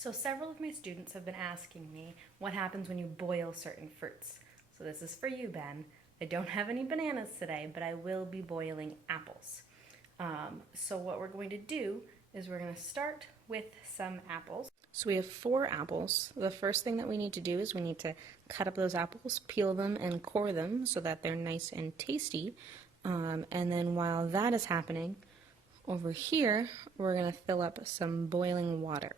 So several of my students have been asking me what happens when you boil certain fruits. So this is for you, Ben. I don't have any bananas today, but I will be boiling apples. So what we're going to do is we're going to start with some apples. So we have 4 apples. The first thing that we need to do is we need to cut up those apples, peel them, and core them so that they're nice and tasty. And then while that is happening, over here, we're going to fill up some boiling water.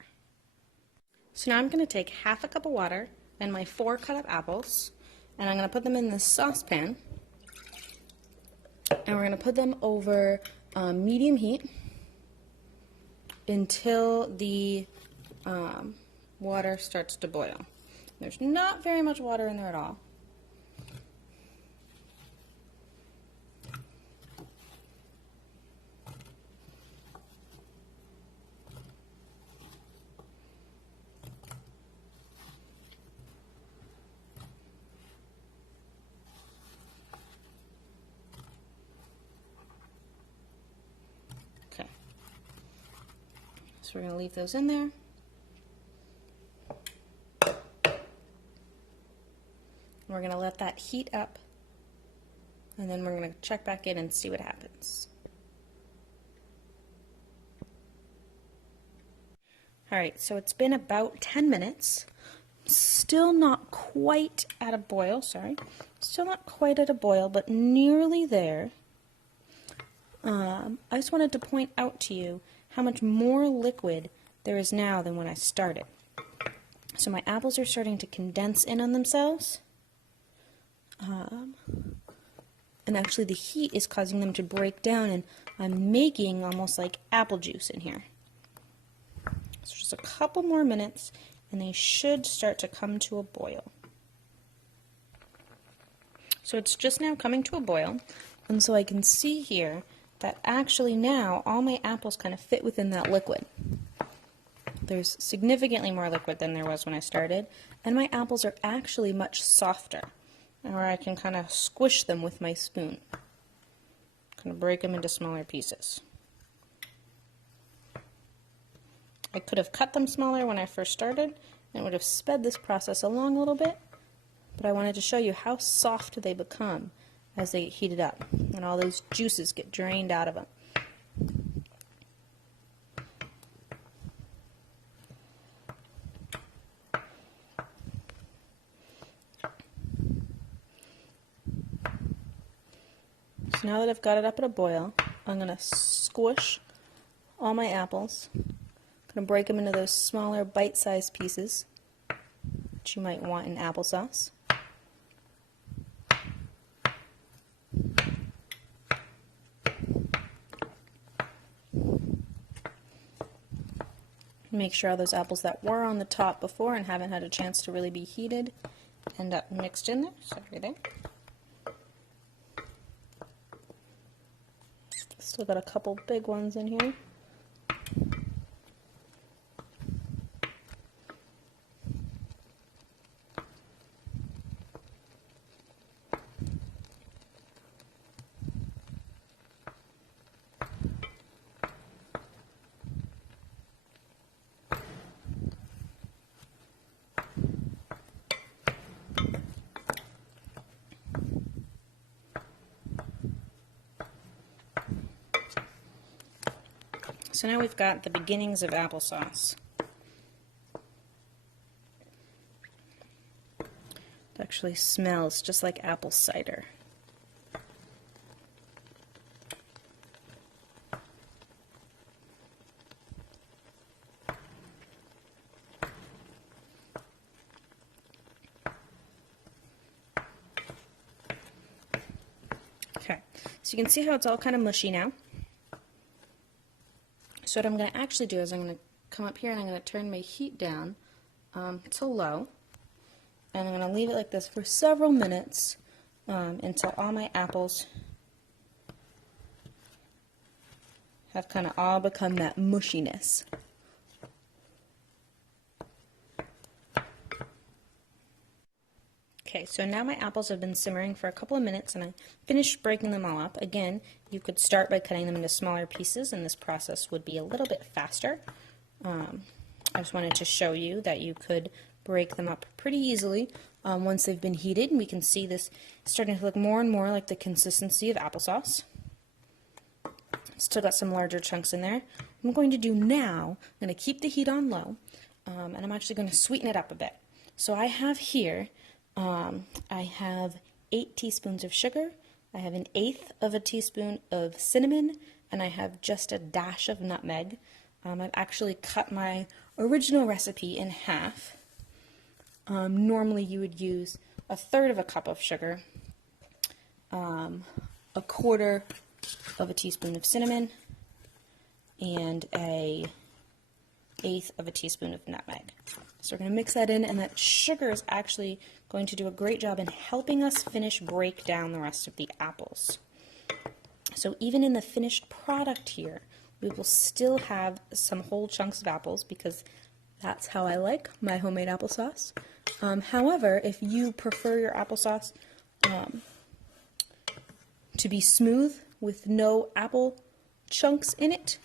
So now I'm going to take half a cup of water and my 4 cut up apples, and I'm going to put them in this saucepan, and we're going to put them over medium heat until the water starts to boil. There's not very much water in there at all. Okay, so we're going to leave those in there. We're going to let that heat up, and then we're going to check back in and see what happens. Alright, so it's been about 10 minutes. Still not quite at a boil, Still not quite at a boil, but nearly there. I just wanted to point out to you how much more liquid there is now than when I started. So my apples are starting to condense in on themselves. And actually the heat is causing them to break down, and I'm making almost like apple juice in here. So just a couple more minutes and they should start to come to a boil. So it's just now coming to a boil, and so I can see here that actually now all my apples kind of fit within that liquid. There's significantly more liquid than there was when I started, and my apples are actually much softer, or I can kind of squish them with my spoon, kind of break them into smaller pieces. I could have cut them smaller when I first started, and it would have sped this process along a little bit, but I wanted to show you how soft they become as they get heated up, and all those juices get drained out of them. So now that I've got it up at a boil, I'm going to squish all my apples. I'm going to break them into those smaller bite-sized pieces that you might want in applesauce. Make sure all those apples that were on the top before and haven't had a chance to really be heated end up mixed in there. Sorry there. Still got a couple big ones in here. So now we've got the beginnings of applesauce. It actually smells just like apple cider. Okay, so you can see how it's all kind of mushy now. So what I'm going to actually do is I'm going to come up here and I'm going to turn my heat down to low, and I'm going to leave it like this for several minutes until all my apples have kind of all become that mushiness. Okay, so now my apples have been simmering for a couple of minutes and I finished breaking them all up. Again, you could start by cutting them into smaller pieces and this process would be a little bit faster. I just wanted to show you that you could break them up pretty easily once they've been heated. And we can see this starting to look more and more like the consistency of applesauce. Still got some larger chunks in there. What I'm going to do now, I'm going to keep the heat on low, and I'm actually going to sweeten it up a bit. So I have here, I have 8 teaspoons of sugar, I have 1/8 of a teaspoon of cinnamon, and I have just a dash of nutmeg. I've actually cut my original recipe in half. Normally you would use 1/3 of a cup of sugar, 1/4 of a teaspoon of cinnamon, and 1/8 of a teaspoon of nutmeg. So we're going to mix that in, and that sugar is actually going to do a great job in helping us break down the rest of the apples. So even in the finished product here, we will still have some whole chunks of apples because that's how I like my homemade applesauce. However, if you prefer your applesauce to be smooth with no apple chunks in it,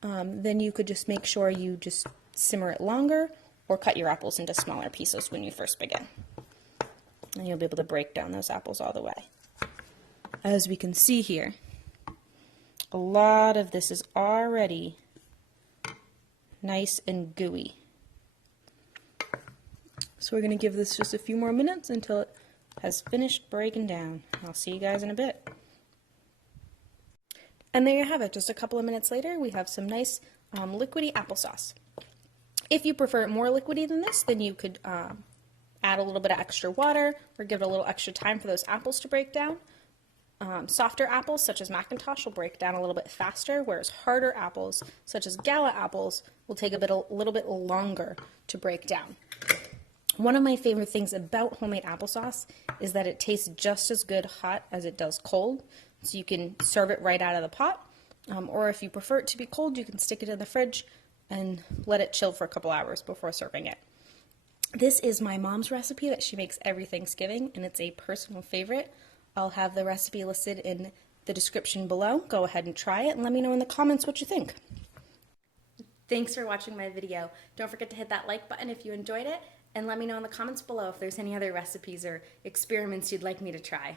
then you could just make sure you just simmer it longer or cut your apples into smaller pieces when you first begin. And you'll be able to break down those apples all the way. As we can see here, a lot of this is already nice and gooey. So we're going to give this just a few more minutes until it has finished breaking down. I'll see you guys in a bit. And there you have it. Just a couple of minutes later, we have some nice liquidy applesauce. If you prefer it more liquidy than this, then you could add a little bit of extra water or give it a little extra time for those apples to break down. Softer apples, such as Macintosh, will break down a little bit faster, whereas harder apples, such as Gala apples, will take a little bit longer to break down. One of my favorite things about homemade applesauce is that it tastes just as good hot as it does cold. So you can serve it right out of the pot, or if you prefer it to be cold, you can stick it in the fridge and let it chill for a couple hours before serving it. This is my mom's recipe that she makes every Thanksgiving, and it's a personal favorite. I'll have the recipe listed in the description below. Go ahead and try it and let me know in the comments what you think. Thanks for watching my video. Don't forget to hit that like button if you enjoyed it, and let me know in the comments below if there's any other recipes or experiments you'd like me to try.